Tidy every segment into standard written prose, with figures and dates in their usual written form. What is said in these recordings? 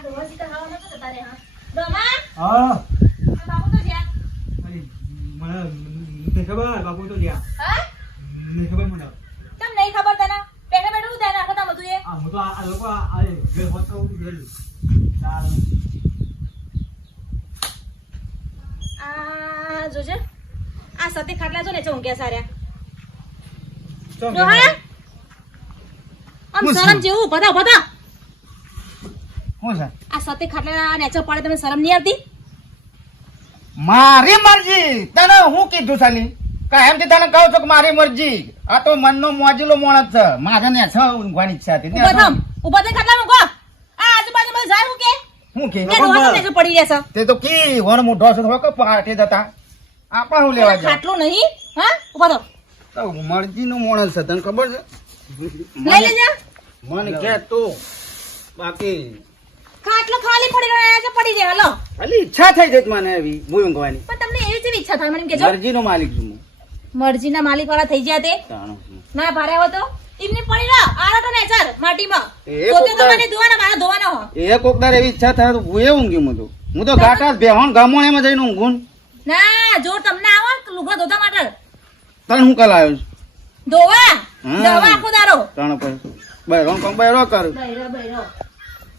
આ તો વસી તો હાવ નતો જતા રે હા ડોમા હા આ બાબુ તો ગયા અરે મને ખબર બાપુ તો ગયા હા મને ખબર મને તમ નહીં ખબર તને બેઠા બેઠા હું ધ્યાન રાખો તા બધું એ આ હું તો આ લોકો આ ઘર હોત તો ગયેલું આ જોજે આ સતી ખાટલા જો ને છે ઊંઘ્યા સાર્યા ચાલ ડોહા આમ હું શરમ છું? જેવું બધા બધા હું છે આ સતી ખાટલા નેચર પડે તમને શરમ નહીં આવતી મારી મરજી તને હું કીધું સાલી કાયમથી તને કહું છું કે મારી મરજી આ તો મનનો મોજીલો માણસ છે મારે ને ઊંઘવાની ઈચ્છા હતી ઉભા થઈ ખાટલા મૂકો આ આજુબાજુ બધું જાય હું કે હું કે કે ડોહા નેચર પડી રહેશે તે તો કી વણ મોઢો છે તો કે પાટે જતા આપણે હું લેવા જાય ખાટલું નહીં હા ઉભા થો તો મરજીનો માણસ છે તને ખબર છે લઈ લેજે મને કે તું બાકી ખાટલો ખાલી પડી રહ્યા છે પડી જાય લો ખાલી ઈચ્છા થઈ જત મને એવી હું ઊંઘવાની પણ તમને એવી કેવી ઈચ્છા થાય મને કેજો મરજીનો માલિક છું હું મરજીના માલિક વાળા થઈ ગયા તે તાણો. ના ભારે આવો તો એમને પડી રહ્યો આરો તો નેચર માટીમાં એ પોતે તો કોકડા- મને ધોવાના મારા ધોવાના હો એ કોકદાર એવી ઈચ્છા થાય તો હું એ ઊંઘ્યું હું તો ગાટા બેહોણ ગામોણ એમાં જઈને ઊંઘું ના જો તમને આવો ને લુગડા ધોતા માટે તને હું કલ આવ્યો છું ધોવા હા. ધોવા આખો દારો તાણો પછી બૈરો કમ બૈરો કર બૈરો બૈરો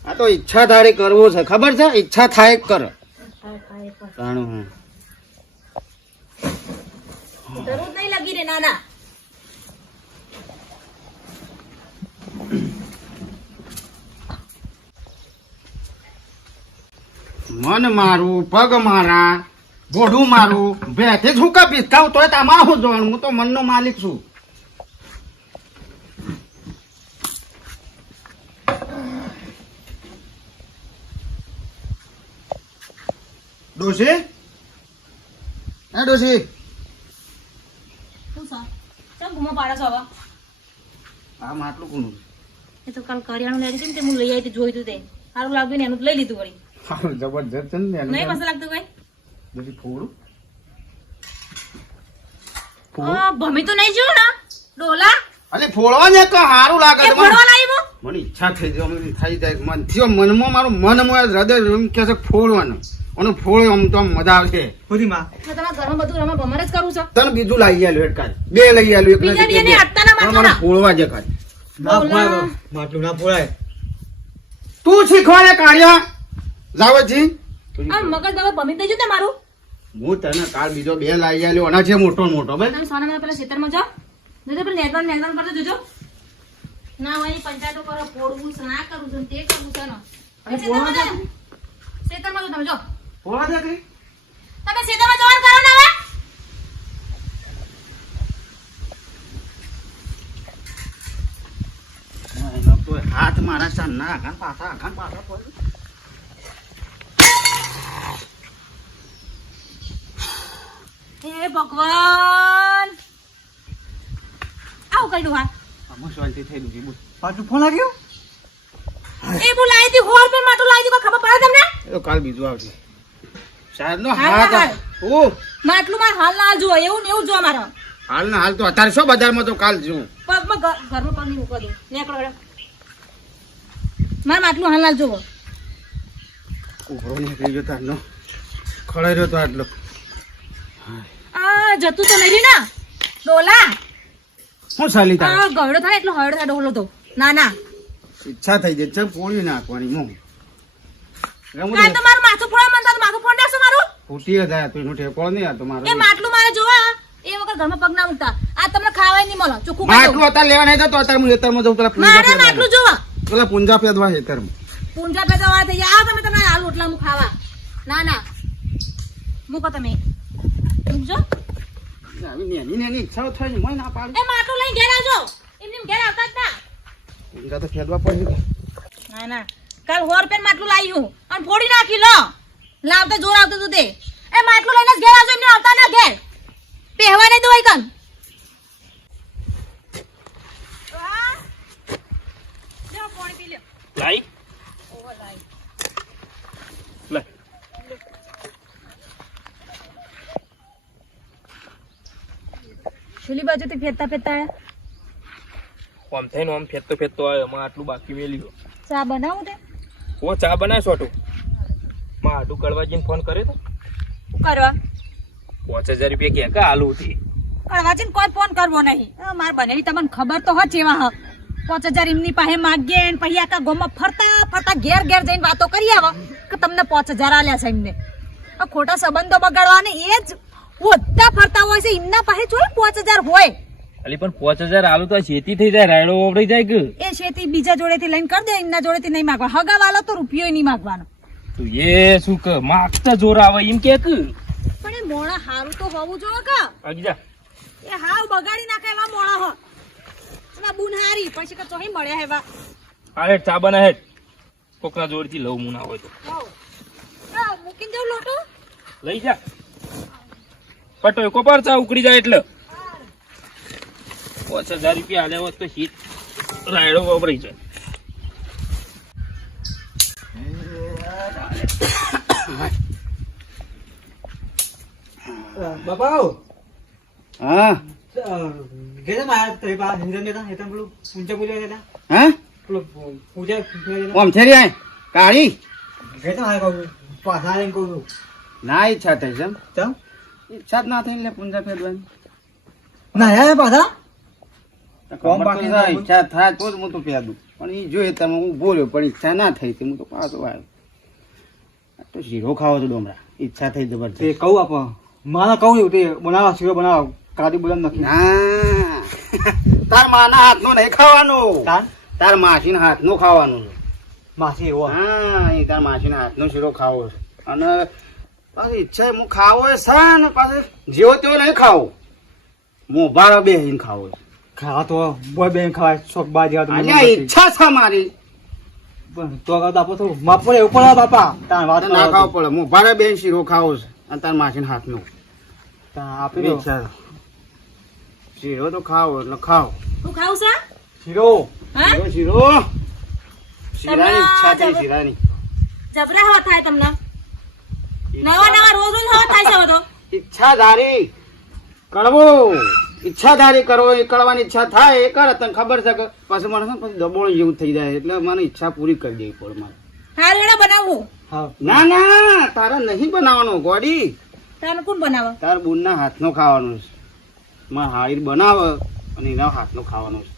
આ તો ઈચ્છા ધારી કરવું છે ખબર છે ઈચ્છા થાય જ કર તાણું હું જરૂર નહીં લગી રે નાના મન મારું પગ મારા ગોઢું મારું ભેથી જ હું કા પીસકાવ તોય તમારું શું જોવાનું હું તો મનનો માલિક છું ડોશી હે ડોશી શું છે ચમ ઘુમો પાડો છો હવે આ માટલું કોનું એ તો કાલ કરિયાણું લઈ લીધું ને તે હું લઈ આવી તે જોયું તું તે સારું લાગ્યું ને એનું તો લઈ લીધું વળી સારું જબરજસ્ત છે ને નહીં મસ્ત લાગતું કઈ ડોશી ફોડું ભમી તો નહીં જોયું ને ડોલા અલે ફોડવા ને તો સારું લાગે એ છે મને. ફોડવા લાવ્યો મને ઈચ્છા થઈ જાય મને થઈ જાય મનથી મનમાં મારું મન મોય હૃદય એમ કે છે ફોડવાનું અને ફોડ આમ તો આમ મજા આવશે ખુદી માં તો તમારા ઘરમાં બધું રમા ભમર જ કરું છો તને બીજું લાવી આલ્યું હેડકાલ બે લઈ આલ્યું એક બીજા નથી બે ને બે. હટતા ના પણ મારતા મને ના. ફોડવા જે કાઢ ના બોલા. ફોડાય માટલું ના ફોડાય તું શીખવાડે કાઢ્યા જાવજી આમ મગજ બાબા ભમી થઈ ગયું ને મારું હું તને કાલ બીજો બે લાવી આલ્યો અને છે મોટો ને મોટો ભાઈ તમે સોના પેલા ખેતરમાં જાઓ જોજો પેલા નેગન નેગન કરતો જોજો ના હોય પંચાયતો કરો પોડવું છે ના કરવું છે ને તે કરવું છે ને અરે ખેતરમાં પોળવા જાઓ. ખેતરમાં જાઓ તમે જો ફોડવા દે કઈ તમે ખેતરમાં જવાનું કરો ને હવે એનો તો હાથ મારા સાના આઘાન પાછા પડે હે ભગવાન આવું કઈ ડુહા આમાં શાંતિ થઈ ગઈ બોલ પાછું ફોન આવ્યો એ બોલાઈ હતી હોર પે માટું લાવી દીધું ખબર પડે તમને એ તો કાલ બીજું આવશે સાહેબ નો હાલ હાથ હાલ. ઓ માટલું માં હાલ ના જુઓ એવું ને એવું જો મારો હાલ ના હાલ તો અત્યારે શું બજારમાં તો કાલ જોઉં પગમાં ઘરમાં પગ નહીં મૂકવા દઉં નીકળો હેડો. મારે માટલું હાલ ના જુઓ ઉભરો નીકળી ગયો તારનો ખડાઈ રહ્યો તો આટલો આ જતું તો નહીં રહ્યું ને ડોલા શું ચાલી તારે આ ગયડો થાય એટલો હયડો થાય ડોલો તો ના ના ઈચ્છા થઈ જાય છે પોળી નાખવાની મોં કાલ તો મારું માથું ફોડા મન થાય માથું ફોડ નાખશો મારું ફૂટી જાય તો એનો ઠેકો નહીં આ તો મારો એ માટલું મારે જોવા એ વગર ઘરમાં પગ ના મૂકતા આ તમને ખાવાય નહીં મળે ચોખ્ખું કહી દઉં. માટલું અત્યારે લેવા નહીં જતો અત્યારે હું ખેતરમાં જઉં પેલા પૂંજા મારે માટલું ફેરવા જોવા પેલા પૂંજા ફેરવા ખેતરમાં પૂંજા પેદા વાળા થઈ જાય આવો તમે તમારે હાલ ઓટલા હું ખાવા ના ના મૂકો તમે મૂકજો આવી નાની નાની ઈચ્છાઓ થાય ને મને ના પાડે એ માટલું લઈને ઘેર આવજો એમને એમ ઘેર આવતા જ ના પૂંજા તો ફેરવા પડે ના ના કાલ હોર પેન માટલું લાવ્યું અને ફોડી નાખી લો લાવતા જોર આવતું તું તે એ માટલું લઈને જ ઘેર આવજો એમને આવતા ના ઘેર પહેવા નહીં દો કન પાણી પી લ્યો લાઈ લે છેલ્લી બાજુથી ફેરતા ફેરતા આયા આમ થઈને આમ ફેરતો ફેરતો આવ્યો એમાં આટલું બાકી મેલ્યું ચા બનાવું તે ઓ ચા બનાવ છોટું માં આટું કડવાજીને ફોન કર્યો તો શું કરવા 5000 રૂપિયા કે આલુ હતી કડવાજીને કોઈ ફોન કરવો નહીં માર બનેવી તમને ખબર તો હોત એવા હ 5000 એમની પાસે માગીએ ને પછી આખા ગામમાં ફરતા ફરતા ઘેર ઘેર જઈને વાતો કરી આવો કે તમને 5000 આલ્યા છે એમને આ ખોટા સંબંધો બગાડવાને એ જ ઓઢતા ફરતા હોય છે એમના પાસે જોઈ 5000 હોય અલી પણ 5000 આલુ તો ખેતી થઈ જાય રાયડો ઓવડી જાય કે એ શેતી બીજા જોડેથી લઈને કરી દે એમના જોડેથી નહીં માગવા હગાવાલો તો રૂપિયો નહીં માગવાનો તું એ શું કે માગતા જોર આવે એમ કે પણ એ મોણા હારું તો હોવું જોઈએ કે આગી જા એ હાવ બગાડી નાખે એવા મોણા હો એમાં બુનહારી પછી કે ચોહી મળ્યા એવા અરે ચા બના હેડ કોકના જોડથી લઉં મુના હોય તો મૂકીને જાઉં લોટો લઈ જા પટો કોપાર ચા ઉકળી જાય એટલે 5000 રૂપિયા આલ્યા હોત તો હીટ રાયડો વપરાઈ જાય બાપા હા ઘેર મારા તે બા હિરન દેતા હેતન પેલું પૂજા દેતા હા પેલું પૂજા દેતા ઓમ છે રે કાળી ઘેર તો મારા કહું પાછા આવીને કહું છું. ના ઈચ્છા થઈ છે એમ. ચમ ઈચ્છા જ ના થઈ એટલે પૂંજા ફેરવાની ના યાર પાછા કોમ બાકી ના ઈચ્છા થાય તો જ હું તો પહેરું પણ એ જોઈએ તમે હું બોલ્યો પણ ઈચ્છા ના થઈ તો હું તો પાછો આવ્યો આ તો શીરો ખાવો તો ડોમરા ઈચ્છા થઈ તે જબરજસ્ત કહું આપો મારા કહું એવું તે બનાવો શીરો બનાવો કાજુ બદામ નાખી ના તાર માના હાથનો નહીં ખાવાનો તાર તાર માસીના હાથનો ખાવાનું છે. માસી એવો હા એ તાર માસીના હાથનો શીરો ખાવો છે અને પાછી ઈચ્છા હું ખાવો છે ને પાછું જેવો તેવો નહીં ખાવો મોભારો બેહીને ખાવો છે ખાવા તો બોય બેન ખાવાય શોખ બાજી અલ્યા ઈચ્છા છે મારી તો આપો તો માપ પડે એવું પડે બાપા તાર વાત ના ખાવો પડે મોભારો બેહીને શીરો ખાવો છે અને તાર માસીના હાથનો આપી દો ઈચ્છા છે. શીરો તો ખાવો એટલે ખાવો તું ખાવ છે શીરો હા શીરો શીરો શીરાની ઈચ્છા થઈ શીરાની જબરા હવા થાય તમને નવા નવા રોજ રોજ હવા થાય છે હવે તો ઈચ્છાધારી કરવો ઈચ્છાધારી કરવો એ કરવાની ઈચ્છા થાય એ કરે તને ખબર છે કે પાછું માણસ ને પછી દબોળ જેવું થઈ જાય એટલે મને ઈચ્છા પૂરી કરી દેવી પડે મારે હાર વેડા બનાવવું હા ના ના તારે નહીં બનાવવાનું ગોડી તારે કોણ બનાવે તાર બુનના હાથનો ખાવાનો છે મારે હાડીર બનાવે અને એના હાથનો ખાવાનો છે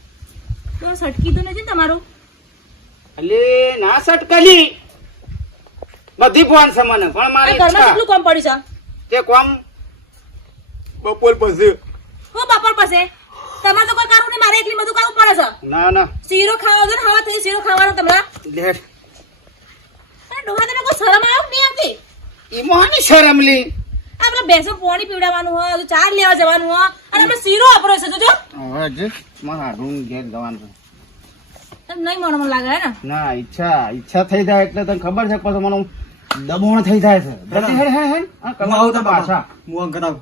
તો સટકી તો નથી તમારું એટલે ના સટકલી બધી ફોન છે મને પણ આ મારી ઘરમાં ઈચ્છા કેટલું કામ પડ્યું છે તે કોમ બપોર પછી હું બપોર પાસે તમારે તો કોઈ કરવું નહીં મારે એટલી બધું કરવું પડે છે ના ના શીરો ખાવા દો ને હવા થઈ શીરો ખાવાનો તમને લેટ ડોહા તને કોઈ શરમ આવે નહીં આવતી ઈમોની શરમ લી આપણે ભેંસો પાણી પીવડાવવાનું હોય તો ચાર લેવા જવાનું હોય અને આપણે શીરો વાપરો છે જોજો હવે જ મારા રૂમ ઘેર જવાનું છે તમને નહીં મને લાગે હે ને ના ઈચ્છા થઈ જાય એટલે તને ખબર છે પછી મને દબાણ થઈ જાય છે જલ્દી હેડ હેડ હેડ આ હું આવું તા પાછા પાછા હું અંકર આવું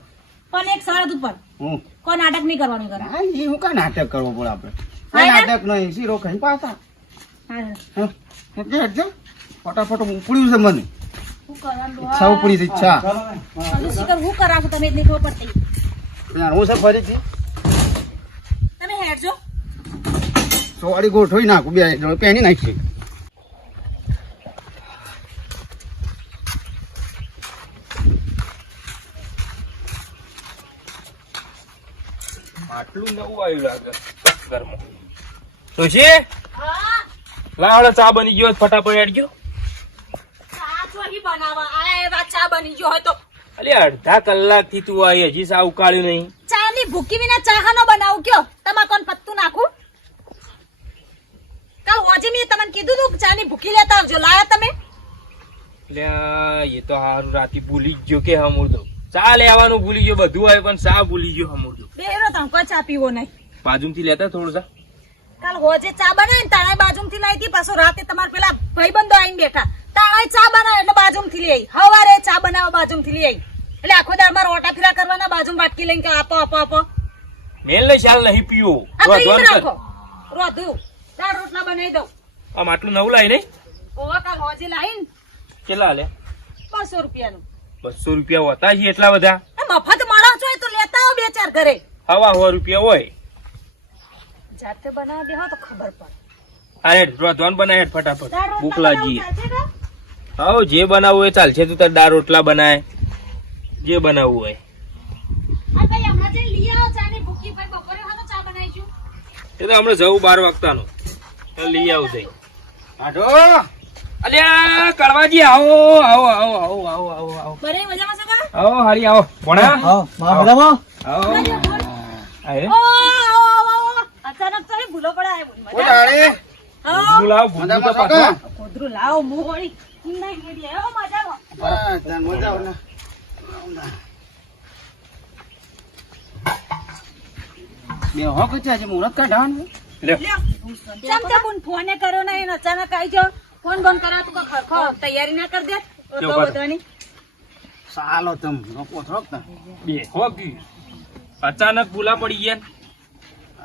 પણ એક શરત ઉપર હું કોઈ નાટક નહીં કરવાનું કરે આ એ હું કા નાટક કરવો પડે આપણે હા, કઈ નાટક નહીં શીરો ખાઈ પાછા હા હેડ હેડ ફટાફટ ઉપડ્યું છે મને શું કરવાનું ઈચ્છા ઉપડી છે ઈચ્છા હજુ શીખર હું કરાવું તમે એટલી ખબર પડતી હું છે ફરીથી તમે હેડજો સોવાડી ગોઠવી નાખું બે પહેરી નાખી આટલું નવું આવ્યું લાગે ઘરમાં સુશી હા લાવડે ચા બની ગયો ફટાફટ હેડજો ચા ચોહી બનાવવા આ એવા ચા બની ગયો હોય તો અલી અડધા કલાક થી તું આવી હજી ચા ઉકાળ્યું નહીં ચા ની ભૂકી વિના ચાહાનો બનાવું કયો તમારે કોણ પત્તું નાખું કાલ હોજે મેં તમને કીધું તું ચા ની ભૂકી લેતા આવજો લાયા તમે એટલે એ તો હારું રાતી ભૂલી જ ગયો કે હમુરદો ચા લેવાનું ભૂલી ગયો બધું આવે પણ ચા ભૂલી ગયો હમુરદો બેરો તમે કોઈ ચા પીવો નહીં બાજુમથી લેતા થોડું ચા કાલ હોજે ચા બનાવી તાણે બાજુમથી લાવી હતી પાછો રાતે તમારા પેલા ભાઈબંધો આવીને બેઠા તાણે ચા બનાવે એટલે બાજુમથી લઈ આવી હવારે ચા બનાવવા બાજુમથી લઈ આવી એટલે આખો દાળ માં રોટા ફીરા કરવાના બાજુ વાટકી લઈને કે આપો આપો આપો મેલ ને શાલ નહીં પીવો આ તો ઈ જ રોધવાનું કર. રાખો રોધું દાળ રોટલા બનાવી દઉં આમ આટલું નવું લાવી નહીં ઓવા કાલ હોજે લાવીને કેટલા લે 200 રૂપિયાનું 200 રૂપિયા હોતા છે એટલા બધા એ મફત મળો છો એ તો લેતા આવો બે ચાર ઘરે હવા 100 રૂપિયા હોય જાતે બનાવી દેહો તો ખબર પડે અરે રોધવાનું બનાય ફટાફટ દાળ રોટલા ભૂખ લાગી બનાવું ચાલશે કે? હા જે બનાવવું હોય ચાલશે. તું તાર દાળ રોટલા બનાય, જે બનાવવું હોય. આ ભાઈ હમણાં જઈને લઈ આવો ચા ની ભૂખી ભાઈ બપોરે હા તો ચા બનાવીશું. એ તો હમણાં જવું 12 વાગતાનું. લઈ આવું જઈ. આઢો અલ્યા કડવાજી આવો આવો આવો આવો આવો આવો આવો બરે મજામાં છે કા? આવો હારી આવો. ભણા હા મારા બધામાં આવો. આય ઓ આવો અચાનક તો ભૂલો પડાય ઓ મજા. ડાળે હા બોલાવ ભૂંડું તો પાછું. કોદરું લાવો મોહળી નહીં ગેડી આવો મજામાં. બસ તાન મજા આવે ને. બે હો કે છે મુહૂર્ત કાઢવાનું. લ્યો. ચમ ચમ ઉન ફોને કર્યો નહીં ને અચાનક આવી ગયો. ફોન બંધ કરા તું ખરખો તૈયારી ના કરી દે. કેવું તો કરે? બધાની સાલો તમ નકો થોક ને. બે હોગી. અચાનક ભૂલા પડી ગયા.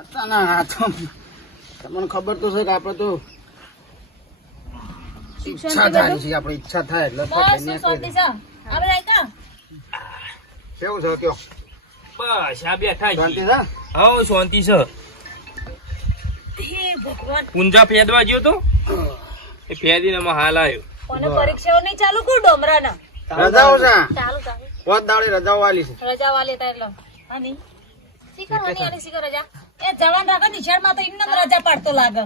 અચાનક આ તો તમને ખબર તો છે કે આપણે તો ઈચ્છા થાય છે, આપણે ઈચ્છા થાય એટલે બસ ફટાઈને શું શાંતિ છે આપણે જાય કા? કેવું છે કયો બસ આ બેઠા શાંતિ છીએ. છે? હાઉ શાંતિ છે. હે ભગવાન પૂંજા ફેદવા ગયો તો એ ફેદીને માં હાલ આવ્યો. કોને પરીક્ષાઓ નહીં ચાલુ કુ ડોમરાના રજાઓ છે ચાલુ ચાલુ પોત દાડે રજાઓ વાલી છે. રજા વાલી તા એટલે અને શીખર હની આની શીખર રજા એ જવાન રાખો નિશાળમાં તો એમને રજા પાડતો લાગે.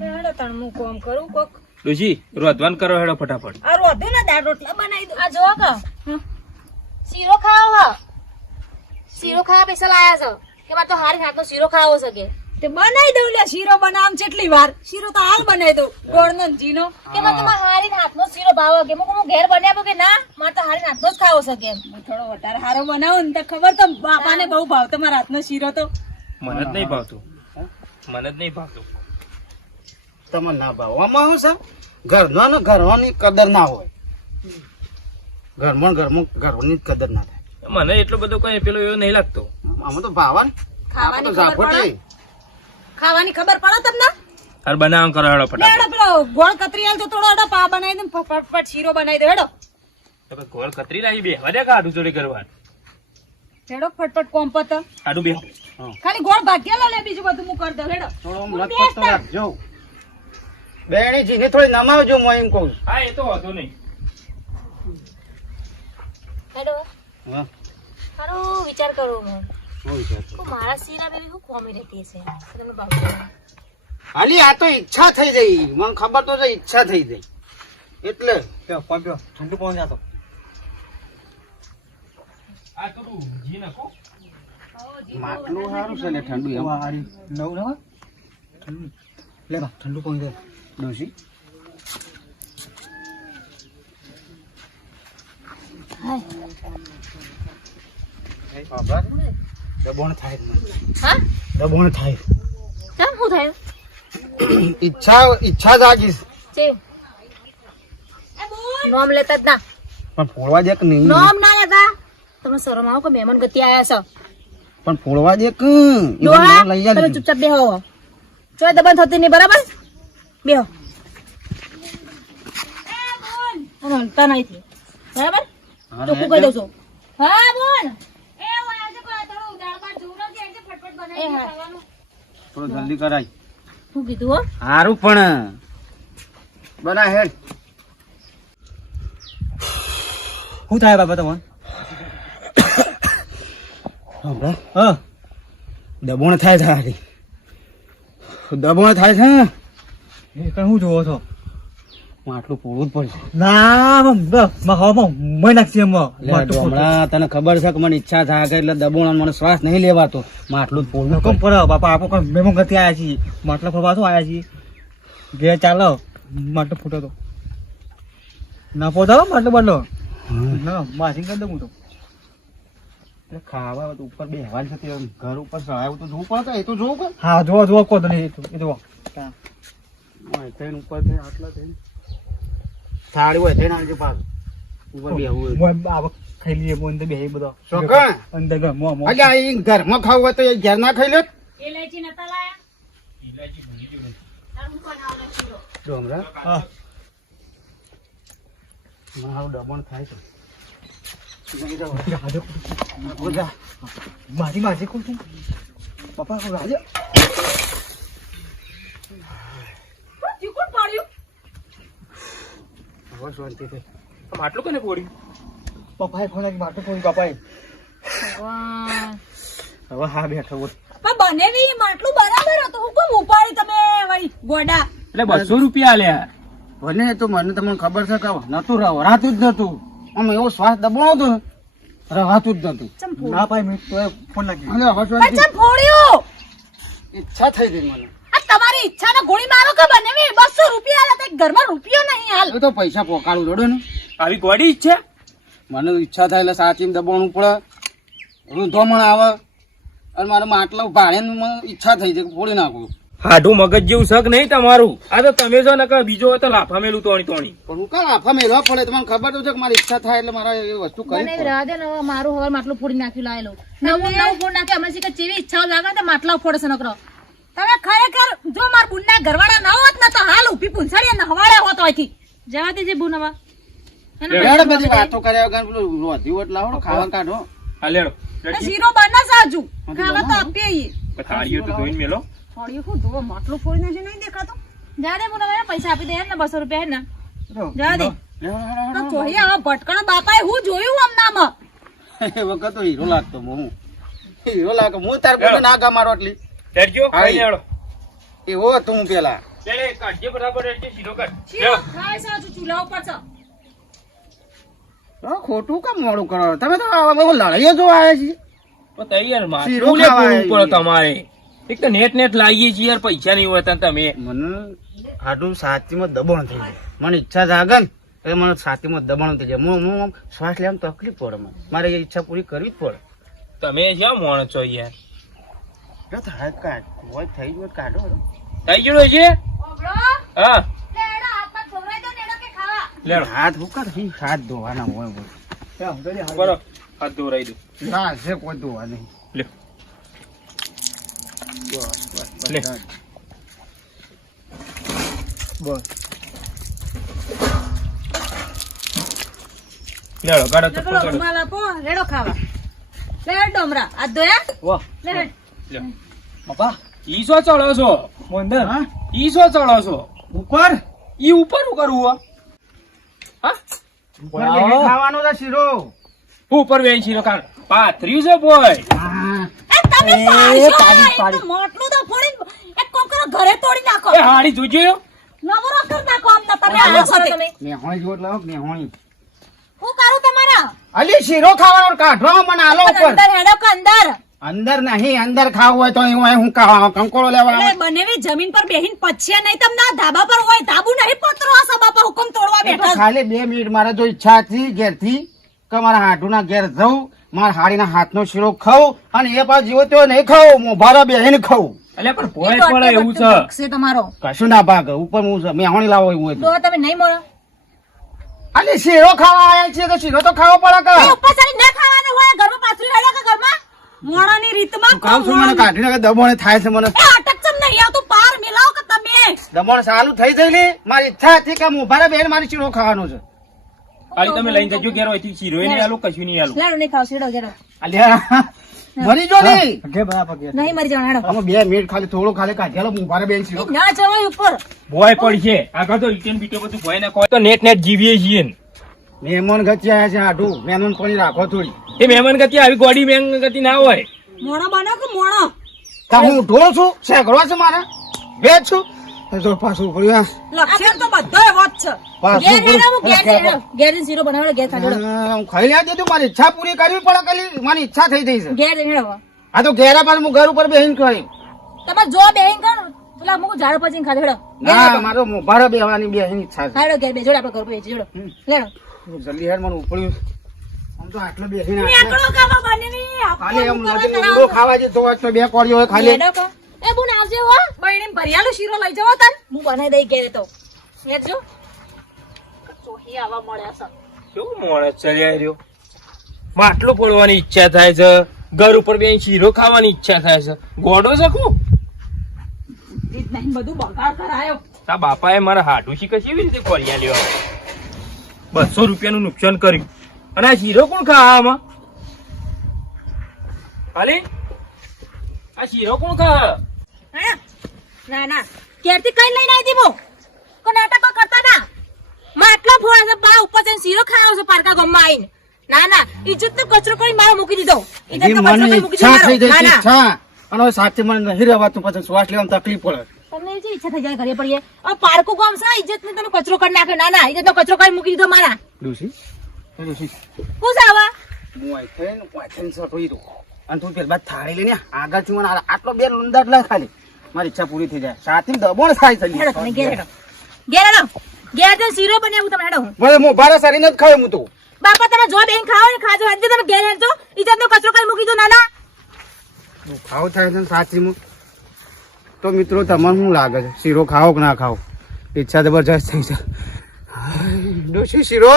હેડો તણ હું કોમ કરું કોક ડોશી રોધવાન કરો હેડો ફટાફટ. આ રોધો ને દાળ રોટલા બનાવી દો. આ જોવો કા શીરો ખાવો હા શીરો ખાવા પૈસા લાયા છો કે મારે તો હારી હાથનો શીરો ખાવો છે કે તે બનાવી દઉં લે શીરો બનાવ કેટલી વાર શીરો તો હાલ બનાવી દઉં ગોળનો ને જીનો કે મારે તો હારી હાથનો શીરો ભાવે કે હું ઘેર બનાવ્યો કે ના મારે તો હારી હાથનો જ ખાવો છે કે હું થોડો વધારે હારો બનાવું ને તો ખબર તો બાપાને બહુ ભાવ તમારા હાથનો શીરો તો મને જ નહીં ભાવતું. મને જ નહીં ભાવતું. તમને ના ભાવ આમાં શું છે ઘરનો ને ઘરની કદર ના હોય. ઘરમાં ઘરની જ કદર ના થાય. મને એટલો બધો કઈ પેલો એવો નહીં લાગતો. આમાં તો ભાવન ખાવાની આપણે તો ખબર ઝાપટ પડે? ખાવાની ખબર પડે તમને હાર બનાવવાનું કરો હેડો લે ફટાફટ. હેડો પેલો ગોળ કતરી આલ તો થોડો હેડો પા બનાવી દે ને ફટફટ શીરો બનાવી દે હેડો તો પછી ગોળ કતરી લાવી બે વધે કાઢું ચોરી કરવા. હેડો ફટફટ કોમ પત કાઢું બે. ખાલી ગોળ ભાગ્યા લે બીજું બધું હું કરી દઉં હેડો થોડો હું લટપટ તો બેસતા. રાખજો. બેણી જીને થોડી નમાવજો હું એમ કહું છું. હા એ તો વાંધો નહીં. હેડો હા હારો વિચાર કરો હું શું વિચાર છે? મારા શીરા બેબી હું કોમી રહેતી છે તમને ભાવતું હાલી આ તો ઈચ્છા થઈ ગઈ મને ખબર તો છે ઈચ્છા થઈ ગઈ એટલે ઠંડુ પવન જાતો આ થોડું જી નાખો. માટલું સારું છે ને ઠંડુ એમ હારી નવું ના ઠંડુ લે બા ઠંડુ પવન જાય ડોશી દબોણ થાય જ નહીં. હા દબોણ થાય કેમ શું થયું ઈચ્છા જાગીશ છે નોમ લેતા જ ના પણ ફોડવા દે કે નહીં નોમ ના લેતા તમે શરમ આવો કે મહેમાન ગતિ આયા છો પણ ફોડવા દે કે ડોહા લઈ તમે જાય ચૂપચાપ બેહો ચોય દબન થતી નહીં બરાબર બેહો અને હલતા નહીં થી. બરાબર ચોખ્ખું કહી દઉં છું હા બોલ એ હા થોડું જલ્દી કરાય શું કીધું હો સારું પણ બના હેડ શું થાય બાબા તમને હા દબોણ થાય છે હારી દબોણ થાય છે ને એ કઈ હું જોવો છો હું આટલું પૂરું જ પડશે ના હવામાં મય નાખશે એમાં હમણાં તને ખબર છે કે મને ઈચ્છા થાય કે એટલે દબોણ મને શ્વાસ નહીં લેવાતો માટલું જ પૂરું હુકમ પડે બાપા આપણે કોઈ મેમો ગતિ આવ્યા છીએ માટલા ફરવા શું આવ્યા છીએ ઘેર ચાલો માટલો ફૂટો તો ના પહોંચાવો માટલો બાટલો ના માસી કરી દઉં હું તો એટલે ખાવા તો ઉપર બેહવાલ છે તે ઘર ઉપર સહાય તો જોવું પડે એ તો જોવું પડે હા જોવો કહો તો નહીં એ જુઓ થઈને ઉપર થઈને આટલા થઈને થાળી હોય થઈને આવજો પાછું ઉપર બેહવું ખાઈ લઈએ અંદર બે બધો શોખણ અંદર ઘર મો અલ્યા એ ઘરમાં ખાવું હોય તો એ ઘેર ના ખાઈ લે ઇલાયચી નતા લાયા ઇલાયચી ભૂલી ગયો. તારું હું બનાવવાનો શીરો ડોમરા હા મારું દબણ થાય છે મારી માજી કહું છું પપ્પા રાજા હવે શાંતિ થઈ. આમ આટલું કને પોડી પપ્પાએ ફોન આવી માટલું ફોડી પપ્પાએ ભગવાન. હવે હા બેઠો બોલ પણ બનેવી માટલું બરાબર હતું હું કેમ ઉપાડી તમે વળી ગોડા એટલે 200 રૂપિયા આલ્યા. ભલે તો મને તમને ખબર છે કે નતું રવાતું જ નતું. આમ એવો શ્વાસ દબાણો તો રવાતું જ નતું. ચમ ફોડ. ના પાઈ મેં તો ફોન લાગ્યો અને હવે પણ શાંતિ. ચમ ફોડ્યું ઈચ્છા થઈ ગઈ મને. આ તમારી ઈચ્છા ને ગોળી મારો કે બનેવી 200 રૂપિયા આલે તે ઘરમાં રૂપિયો નહીં હાલ હવે તો પૈસા પોકાળું જોડો ને. આવી ગોડી ઈચ્છા મને ઈચ્છા થાય એટલે સાચીને દબાણું પડે. રૂંધોમણ આવે અને મારે માટલા ભાડે ઈચ્છા થઈ છે કે ફોડી નાખું. હાડું મગજ જેવું શક નહીં તમારું. આ તો તમે જો ને કે બીજો હોય તો લાફા મેલું તોણી તોણી. પણ હું કાં આફા મેળવા પડે તમને ખબર તો છે કે મારી ઈચ્છા થાય એટલે મારે એ વસ્તુ કરવી બનેવી પડે. રહેવા દે ને હવે મારું હવે માટલું ફોડી નાખ્યું લાયેલો નવું ફોડ નાખે અમે શીખે જેવી ઈચ્છાઓ લાગે તે માટલા ફોડે છે નકરો તમે ખરેખર જો માર બુનના ઘરવાળા ના હોત ને તો હાલ ઊભી પૂંછડી ને હવાડે હોત હોયથી જવા દેજે બુનવા રેડ બધી વાતો કર્યા વગર પેલું રોધી વટ લાવો ખાવા કાઢો. હા લેડો. શીરો બને સાજુ ખાવા તો આપીએ ઈ. થાળીઓ તો ધોઈને મેલો. થોડી હું ધોવા માટલું ફોડી નાખી નહીં દેખાતો જા દે બુનવા પૈસા આપી દે ને 200 રૂપિયા હે ને જા દે તો ચોહી આવા ભટકણા બાપાએ હું જોયું આમનામાં એ વખત તો હીરો લાગતો હું હીરો લાગે હું તાર કોઈ ના ગા મારો એટલી લેડજો ખાઈ લેડો. એવો હતો હું પેલા. લે કાઢજે બરાબર એટલે સીધો કાઢ. શીરો ખાય સાજુ ચૂલા ઉપર છે ખોટું કામ મોડું કરો તમે તો લડાઈઓ જો આવ્યા છીએ. તો તૈયાર માં શીરો તું લે ખાવા પૂરું પડે આવી. તમારે. એક તો નેટ લાગીએ છીએ યાર પૈસા નહીં હોતા ને તમે. મને આટલું સાચીમાં દબાણ થઈ જાય. મને ઈચ્છા જાગે ને એટલે મને છાતીમાં દબાણ થઈ જાય. હું આમ શ્વાસ લેવામાં તકલીફ પડે મને. મારે એ ઈચ્છા પૂરી કરવી જ પડે. તમે જ્યાં મોણ છો યાર. જો થાય કાઢ હોય થઈ ગયું કાઢો. થઈ ગયો છે ઓબળો હા લેડો હાથમાં ખવરાઈ દો નેડો કે ખાવા લેડો હાથ હુકર હાથ ધોવાના હોય બોલ. બરો હાથ ધોરાઈ દો. ના છે કોઈ ધોવા નહીં. લે લે. બસ લેડો ગાડો તો નકલો પકડો. રૂમાલ આપો રેડો ખાવા લેડ ડોમરા આ દોયા વાહ લેડ લે. પપ્પા ઈ શું ચડો છો? મોંદર હા ઈ શું ચડો છો? ઉપર ઈ ઉપર શું કરવું હો? હા ઉપર બેહી ખાવાનો છે શીરો. ઉપર વેચી છીનો કાન પાથર્યું છે બોય. હા. એ તમે એ, પાડશો પાડી, એક પાડી. તો માટલું તો ફોડી એક કોમ કરો ઘરે તોડી નાખો એ હાડી જોજો. નવરો કર નાખો અમને તમે આવો છો તમે મેહોણી જોત લાવો મેહોણી. હું કરું તમારા અલી શીરો ખાવાનો કાઢો મને આલો ઉપર. અંદર હેડો કે અંદર અંદર નહીં અંદર ખાવું હોય તો અહીં હોય હું કંકોળો લેવા એટલે બનેવી જમીન પર બેહીન પછ્યા નહીં તમને આ ધાબા પર હોય ધાબુ નહીં પતરો આ સા બાપા હુકમ તોડવા એ તો બેઠા ખાલી 2 મિનિટ મારે જો ઈચ્છા હતી ઘેરથી કે મારા હાડુના ઘેર જઉં મારા હાડીના હાથનો શીરો ખાઉં અને એ પાછો જીવો તો નહીં ખાઉં મોભારા બેહીને ખાઉં. એટલે પણ ભોય પડે એવું છે. છે તમારો કશું ના ભાગે ઉપર હું મેહોણી લાવો એવું હતું. તો તમે નહીં મળો અલી શીરો ખાવા આવ્યા છીએ તો શીરો તો ખાવો પડે કે એ ઉપર ચડી ના ખાવાનું હોય ઘરમાં પાથરી હેડો કે ઘરમાં મોણાની રીતમાં કામ છું મને કાઢીને કે દબાણે થાય છે મને એ અટક ચમ નહીં આવતું પાર મિલાવ કે તમે દબાણ ચાલુ થઈ જઈ મારી ઈચ્છા હતી કે મોભારા બેન મારી શીરો ખાવાનો છે. ખાલી તમે લઈને જજો ઘેર હોયથી શીરો નહીં આલો કશું નહીં આલો. લેડો નહીં ખાવ શેડો જડો અલ્યા મરી જો નહીં કે બરાબર કે નહીં મરી જવાનું હેડો અમે 2 મિનિટ ખાલી થોડું ખાલી કાઢેલો મોભારા બેન શીરો ના જવાય ઉપર ભોય પડશે આગળ તો ઈટેન બીટો બધું ભોય ના તો નેટ જીવીએ છીએ ને. મહેમાન ગતિ આવ્યા છે આડું મહેમાન કોની રાખો થોડી. એ મહેમાન ગતિ આવી ગોડી મહેમાન ગતિ ના હોય. મોણો બનો કે મોણો તા હું ઢોળ છું શેકડો છે મારે બે છું તો પાછું પડ્યું લક્ષણ તો બધો એવો જ છે પાછું ઘેર હેડો હું ઘેર પડ્યું. હેડો ઘેર જઈને શીરો બનાવડો ઘેર ખાડો હું ખાઈ લ્યા દીધું મારી ઈચ્છા પૂરી કરવી પડે કલી મારી ઈચ્છા થઈ ગઈ છે. ઘેર જઈને હેડો આ તો ઘેરા પાછું હું ઘર ઉપર બેહીને ખાઈ. તમે જો બેહીન કર પેલા મુકુ ઝાડ પછી ખાધો હેડો ના મારો મોભારો બેહવાની બેહીની ઈચ્છા છે. હેડો ઘેર બે જોડે આપણે ઘર પર જોડો લેડો જલ્દી હેડ મને ઉપડ્યું આમ તો આટલો બેહીને નેકળો કાવા બનેવી ખાલી એમ નથી ઊંડો ખાવા જતો હોય તો 2 કોળીઓ હોય ખાલી લેડો કો એ બુન આવજે હો બઈણીને ભરિયાલો શીરો લઈ જવો તન હું બનાવી દઈ ઘેર તો હેજો ચોહી આવા મળ્યા છે કેવું મોણસ ચલ્યા રહ્યો. માટલું પડવાની ઈચ્છા થાય છે ઘર ઉપર બે શીરો ખાવાની ઈચ્છા થાય છે. ગોડો શકું રીત નહીં બધું બગાડ કરાયો તા બાપાએ મારા હાડું શીખે કેવી રીતે કોરિયા લ્યો 200 રૂપિયાનું નુકસાન કર્યું અને આ શીરો કોણ ખા આમાં ખાલી આ શીરો કોણ ખા હે ના ના ઘેરથી કઈ લઈને આવી દીધો કો નાટક કરતા ના માટલા ફોડે છે પાછા ઉપર જઈને શીરો ખાયો છે પારકા ગામમાં આવીને ના ના ઇજ્જત નો કચરો કરી મારો મૂકી દીધો ઇજ્જત નો કચરો કરી મૂકી દીધો ઈચ્છા થઈ મારો. જાય ના, ના. ઈચ્છા અને હવે સાથે મને નહીં રહેવાતું પછી શ્વાસ લેવામાં તકલીફ પડે તમને જે ઈચ્છા થઈ જાય કરીએ પડીએ આ પારકું ગામ છે ઇજ્જત ને તમે કચરો કરી નાખ્યો ના ના ઇજ્જત નો કચરો કરી મૂકી દીધો મારા ડોશી ડોશી શું છે આવા હું આઈ સટોઈ દઉં અને તું પેલા થાળી લઈને આગળથી મને આટલો બે લુંદાટ લાય ખાલી મારી ઈચ્છા પૂરી થઈ જાય સાથે દબોણ થાય હેડો તમે ઘેર છે હેડો ઘેર હેડો ઘેર જઈને શીરો બનાવું તમે હેડો મને મોભારા સારી નથી ખાવે હું તો બાપા તમે જો બેન ખાઓ ને ખાજો હેડજો તમે ઘેર હેડજો ઇજ્જત નો કચરો કરી મૂકી દો ના ના ખાવ થાય છે સાચીમાં તો મિત્રો તમને શું લાગે છે શીરો ખાઓ કે ના ખાઓ ઈચ્છા જબરજસ્ત થઈ છે ડોશી શીરો